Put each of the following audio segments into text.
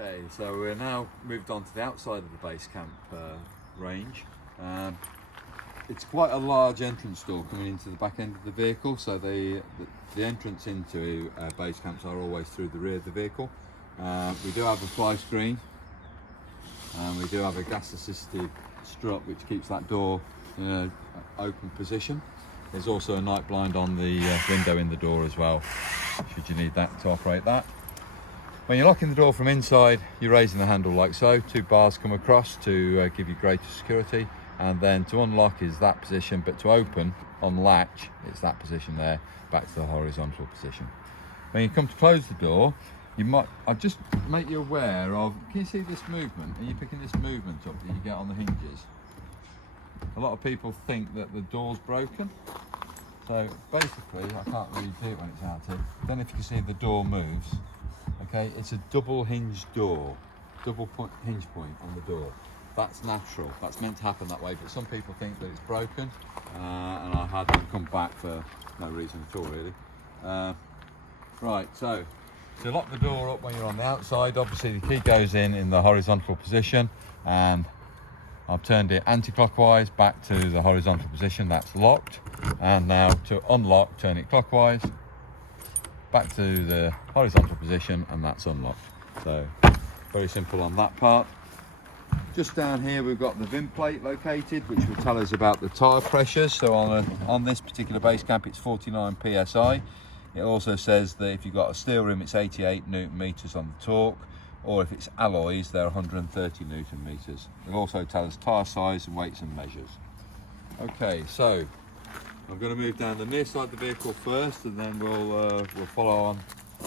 Okay, so we're now moved on to the outside of the Basecamp range. It's quite a large entrance door coming into the back end of the vehicle, so the entrance into Basecamps are always through the rear of the vehicle. We do have a fly screen, and we do have a gas assisted strut which keeps that door in an open position. There's also a night blind on the window in the door as well, should you need that to operate that. When you're locking the door from inside, you're raising the handle like so. Two bars come across to give you greater security, and then to unlock is that position, but to open on latch, it's that position there, back to the horizontal position. When you come to close the door, I'll just make you aware of, can you see this movement? Are you picking this movement up that you get on the hinges? A lot of people think that the door's broken. So basically, I can't really do it when it's out here. Then if you can see the door moves, okay, it's a double hinge door, hinge point on the door. That's natural, that's meant to happen that way, but some people think that it's broken, and I had them come back for no reason at all really. Right, so to lock the door up when you're on the outside, obviously the key goes in the horizontal position, and I've turned it anti-clockwise back to the horizontal position, that's locked. And now to unlock, turn it clockwise, back to the horizontal position, and that's unlocked. So very simple on that part. Just down here we've got the VIN plate located, which will tell us about the tyre pressure. So on this particular Basecamp it's 49 psi. It also says that if you've got a steel rim it's 88 Newton meters on the torque, or if it's alloys they're 130 Newton meters. It'll also tell us tyre size and weights and measures. Okay, so I'm going to move down the near side of the vehicle first, and then we'll follow on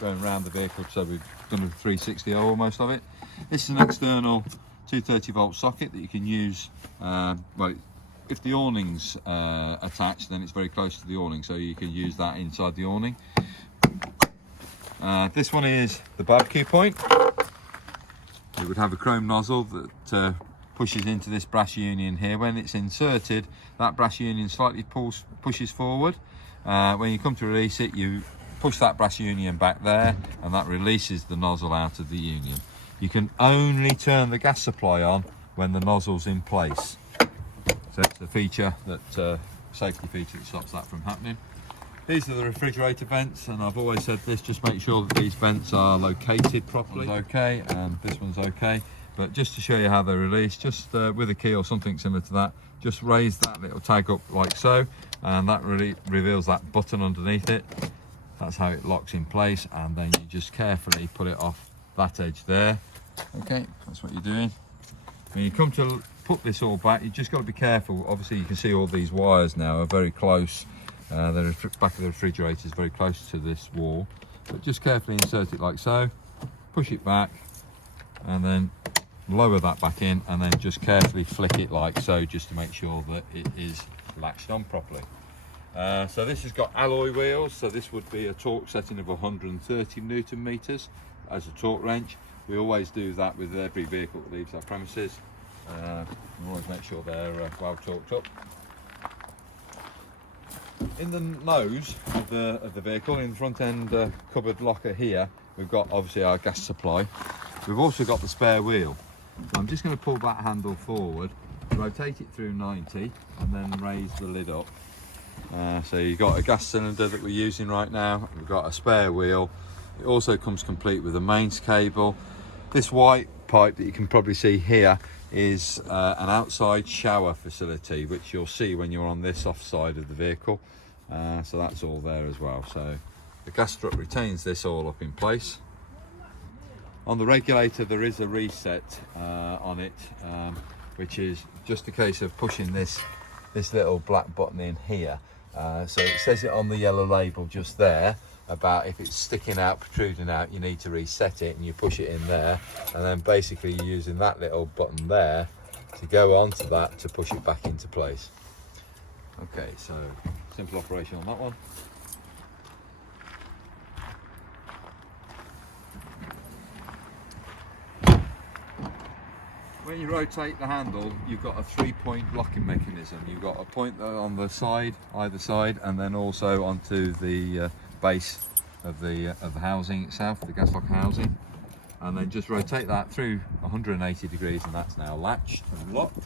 going around the vehicle. So we've done a 360 almost of it. This is an external 230 volt socket that you can use, well, if the awning's attached, then it's very close to the awning, so you can use that inside the awning. This one is the barbecue point. It would have a chrome nozzle that pushes into this brass union here. When it's inserted, that brass union slightly pushes forward. When you come to release it, you push that brass union back there, and that releases the nozzle out of the union. You can only turn the gas supply on when the nozzle's in place. So it's a feature that safety feature that stops that from happening. These are the refrigerator vents, and I've always said this, just make sure that these vents are located properly. One's okay, and this one's okay. But just to show you how they're released, just with a key or something similar to that, just raise that little tag up like so, and that really reveals that button underneath it. That's how it locks in place, and then you just carefully put it off that edge there. Okay, that's what you're doing. When you come to put this all back, you just got to be careful. Obviously you can see all these wires now are very close. The back of the refrigerator is very close to this wall, but just carefully insert it like so, push it back, and then lower that back in, and then just carefully flick it like so, just to make sure that it is latched on properly. So this has got alloy wheels, so this would be a torque setting of 130 Newton meters as a torque wrench. We always do that with every vehicle that leaves our premises. We always make sure they're well torqued up. In the nose of the vehicle, in the front end cupboard locker here, we've got obviously our gas supply. We've also got the spare wheel. So I'm just going to pull that handle forward, rotate it through 90, and then raise the lid up. So you've got a gas cylinder that we're using right now. We've got a spare wheel. It also comes complete with a mains cable. This white pipe that you can probably see here is an outside shower facility, which you'll see when you're on this off side of the vehicle. So that's all there as well. So the gas strut retains this all up in place. On the regulator there is a reset on it, which is just a case of pushing this little black button in here. So it says it on the yellow label just there about if it's sticking out, protruding out, you need to reset it, and you push it in there, and then basically you're using that little button there to go onto that to push it back into place. Okay, so simple operation on that one. When you rotate the handle, you've got a 3-point locking mechanism. You've got a point on the side, either side, and then also onto the base of the housing itself, the gas lock housing. and then just rotate that through 180 degrees, and that's now latched and locked.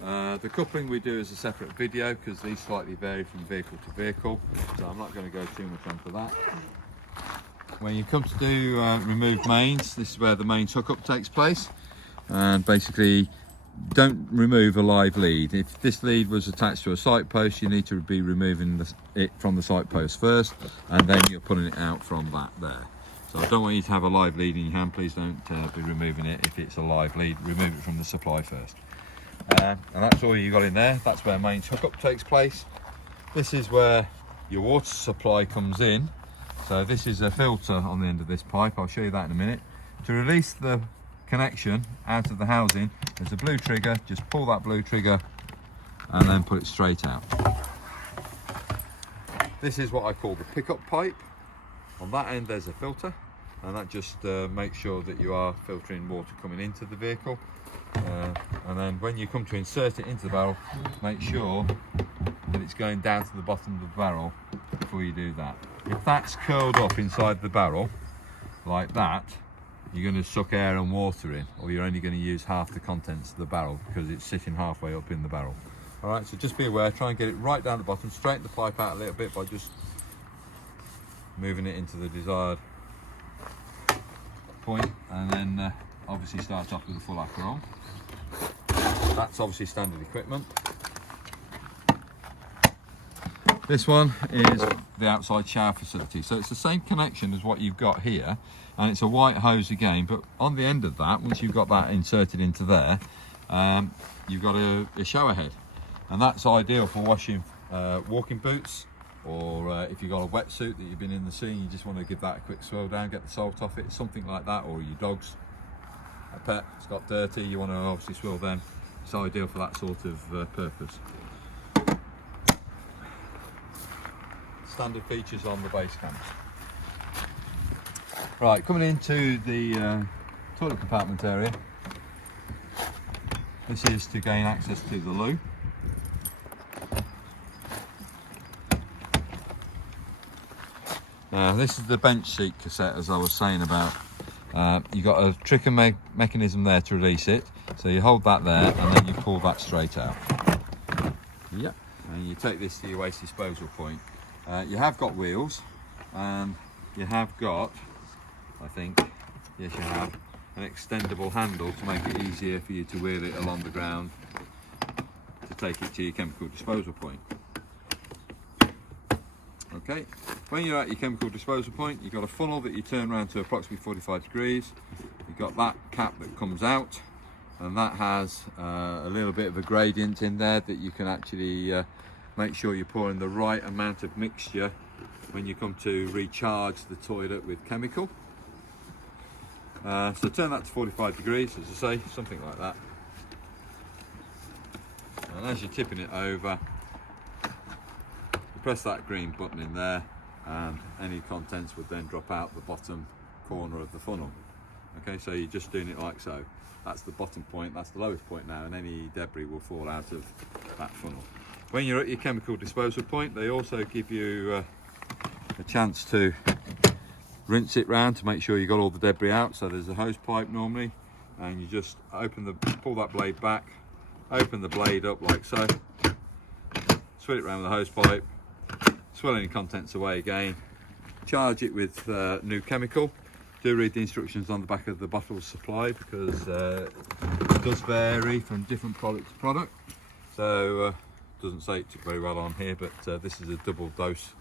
The coupling we do as a separate video because these slightly vary from vehicle to vehicle, so I'm not going to go too much onto that. When you come to do remove mains, this is where the mains hookup takes place, and basically don't remove a live lead. If this lead was attached to a sight post, you need to be removing it from the sight post first, and then you're pulling it out from that there. So I don't want you to have a live lead in your hand. Please don't be removing it if it's a live lead. Remove it from the supply first. And that's all you got in there. That's where mains hookup takes place. This is where your water supply comes in. So this is a filter on the end of this pipe. I'll show you that in a minute. To release the connection out of the housing, there's a blue trigger. Just pull that blue trigger and then put it straight out. This is what I call the pickup pipe. On that end there's a filter, and that just makes sure that you are filtering water coming into the vehicle. And then when you come to insert it into the barrel, make sure that it's going down to the bottom of the barrel before you do that. If that's curled up inside the barrel like that, you're going to suck air and water in, or you're only going to use half the contents of the barrel because it's sitting halfway up in the barrel. Alright, so just be aware, try and get it right down the bottom, straighten the pipe out a little bit by just moving it into the desired point, and then obviously start off with a full Aperon. That's obviously standard equipment. This one is the outside shower facility, so it's the same connection as what you've got here, and it's a white hose again, but on the end of that, once you've got that inserted into there, you've got a shower head, and that's ideal for washing walking boots, or if you've got a wetsuit that you've been in the sea and you just want to give that a quick swirl down, get the salt off it, something like that, or your dog's a pet, it's got dirty, you want to obviously swirl them. It's ideal for that sort of purpose. Standard features on the Basecamps. Right, coming into the toilet compartment area. This is to gain access to the loo. This is the bench seat cassette, as I was saying about. You've got a trigger mechanism there to release it, so you hold that there and then you pull that straight out. Yep. And you take this to your waste disposal point. You have got wheels, and you have got, I think, yes you have, an extendable handle to make it easier for you to wheel it along the ground to take it to your chemical disposal point. Okay, when you're at your chemical disposal point, you've got a funnel that you turn around to approximately 45 degrees. You've got that cap that comes out, and that has a little bit of a gradient in there that you can actually make sure you're pouring the right amount of mixture when you come to recharge the toilet with chemical. So turn that to 45 degrees, as I say, something like that. And as you're tipping it over, press that green button in there, and any contents would then drop out the bottom corner of the funnel. Okay, so you're just doing it like so. That's the bottom point, that's the lowest point now, and any debris will fall out of that funnel. When you're at your chemical disposal point, they also give you a chance to rinse it round to make sure you got all the debris out. So there's a hose pipe normally, and you just pull that blade back, open the blade up like so, swirl it around with the hose pipe, swirl any contents away again, charge it with new chemical. Do read the instructions on the back of the bottle supply, because it does vary from different product to product. So doesn't say it very well on here, but this is a double dose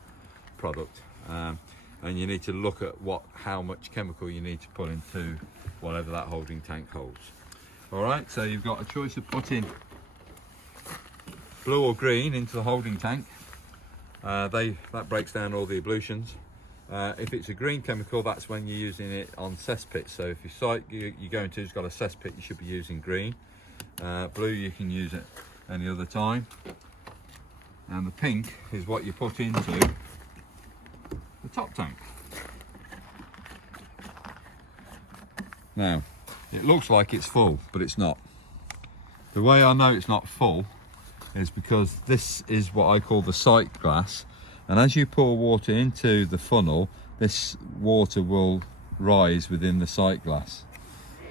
product, and you need to look at how much chemical you need to put into whatever that holding tank holds. All right, so you've got a choice of putting blue or green into the holding tank. That breaks down all the ablutions. If it's a green chemical, that's when you're using it on cesspits. So if your site you're going to has got a cesspit, you should be using green. Blue, you can use it any other time. And the pink is what you put into the top tank. Now, it looks like it's full, but it's not. The way I know it's not full is because this is what I call the sight glass, and as you pour water into the funnel, this water will rise within the sight glass.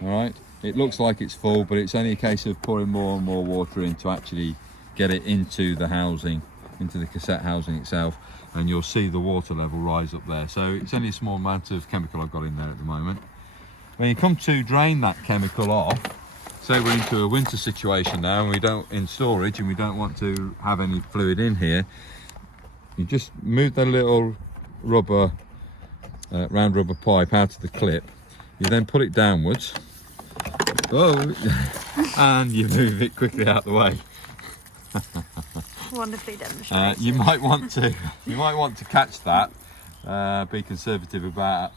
All right, it looks like it's full, but it's only a case of pouring more and more water in to actually get it into the housing, into the cassette housing itself, and you'll see the water level rise up there. So it's only a small amount of chemical I've got in there at the moment. When you come to drain that chemical off, say we're into a winter situation now and we don't, in storage, and we don't want to have any fluid in here, you just move the little rubber, round rubber pipe out of the clip. You then put it downwards, and you move it quickly out the way. Wonderfully demonstrated. You might want to catch that. Be conservative about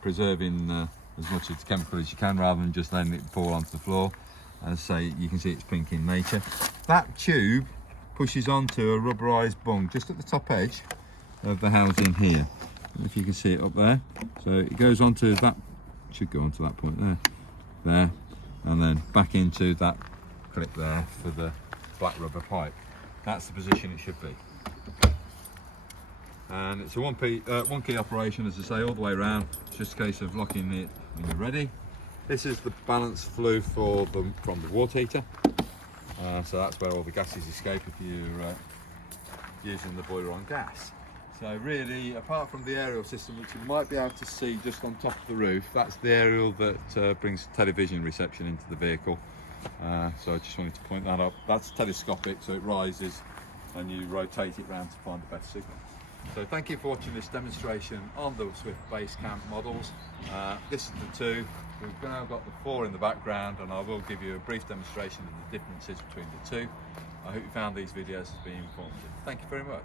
preserving as much of the chemical as you can, rather than just letting it fall onto the floor. As I say, you can see it's pink in nature. That tube pushes onto a rubberized bung just at the top edge of the housing here. If you can see it up there, so it goes onto that, should go onto that point there, and then back into that clip there for the black rubber pipe. That's the position it should be. And it's a one key operation, as I say, all the way around. It's just a case of locking it when you're ready. This is the balance flue from the water heater. So that's where all the gases escape if you're using the boiler on gas. So really, apart from the aerial system, which you might be able to see just on top of the roof, that's the aerial that brings television reception into the vehicle. So I just wanted to point that up. That's telescopic, so it rises and you rotate it round to find the best signal. So thank you for watching this demonstration on the Swift Basecamp models. This is the 2. We've now got the 4 in the background, and I will give you a brief demonstration of the differences between the 2. I hope you found these videos as being informative. Thank you very much.